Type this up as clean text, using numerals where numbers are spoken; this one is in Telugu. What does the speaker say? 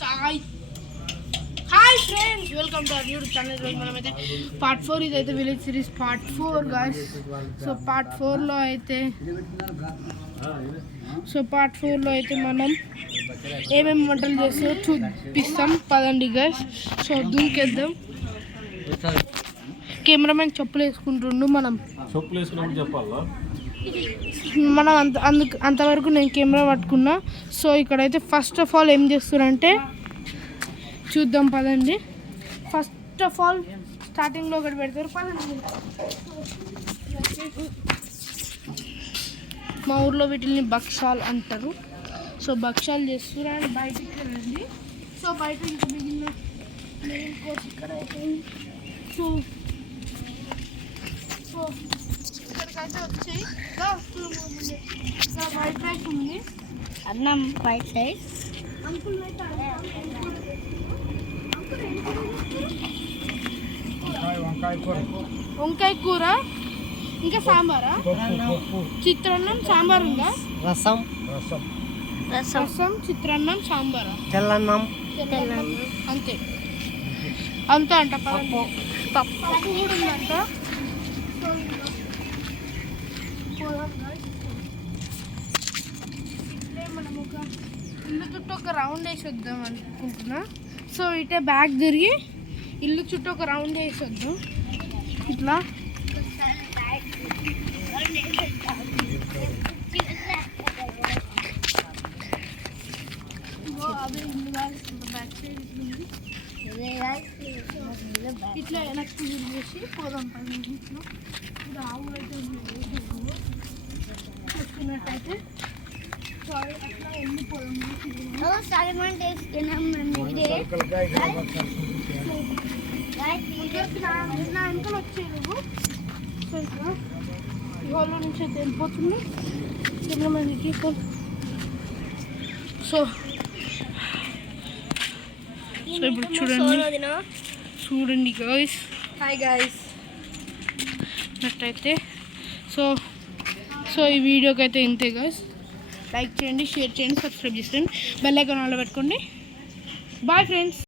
Hi friends, welcome to our YouTube channel. ఈరోజు మనమైతే పార్ట్ 4 ఇదైతే village series part 4 guys. So part 4లో అయితే మనం ఏమేమి వంటలు చేస్తామో చూపిస్తాం పదండి గాయ్స్. సో దూకేద్దాం. కెమెరామెన్ చెప్పులు వేసుకుంటుండు, మనం అంతవరకు నేను కెమెరా పట్టుకున్నా. సో ఇక్కడైతే ఫస్ట్ ఆఫ్ ఆల్ ఏం చేస్తున్నారంటే చూద్దాం పదండి. ఫస్ట్ ఆఫ్ ఆల్ స్టార్టింగ్లో ఒకటి పెడతారు పదండి. మా ఊర్లో వీటిని భక్షాలు అంటారు. సో భక్షాలు చేస్తున్నారు అండ్ బయటికి రండి. సో బయట ఇంకా మిగిలిన మెయిన్ కోర్స్ ఇక్కడ అయిపోయింది. సో ఇక్కడికైతే వచ్చాయి వైట్ రైస్ ఉంది, అన్నం వైట్ రైస్, వంకాయ కూర, ఇంకా సాంబారా, చిత్రాన్నం, సాంబార్ ఉందా, రసం, చిత్రాన్నం, సాంబారా, తెల్లన్నం, అంతే అంతే అంట. పప్పు కూడా ఉందంట. ఇట్లే మనం ఒక ఇల్లు చుట్టూ ఒక రౌండ్ వేసి వద్దాం అనుకుంటున్నా. సో ఇటే బ్యాగ్ తిరిగి ఇల్లు చుట్టూ ఒక రౌండ్ వేసి వద్దాం ఇట్లా. అదే ఇల్లు బ్యాక్ సైడ్ ఇట్లా వెనక్కి చేసి పోదాం పని. ఇంట్లో ఇప్పుడు ఆవులు అయితే చూసుకున్నట్టయితే అట్లా వెళ్ళిపోదాం. నా వెనకలు వచ్చేది నువ్వు. సో ఇక్కడ ఇవాళ నుంచి అయితే వెళ్ళిపోతుంది మందికి. సో ఇప్పుడు చూడండి గాయ్స్. హాయ్ గాయ్స్ అట్లయితే సో ఈ వీడియోకి అయితే ఇంతే గాయ్స్. లైక్ చేయండి, షేర్ చేయండి, సబ్స్క్రైబ్ చేయండి, బెల్ ఐకాన్ ఆన్లో పెట్టుకోండి. Bye friends.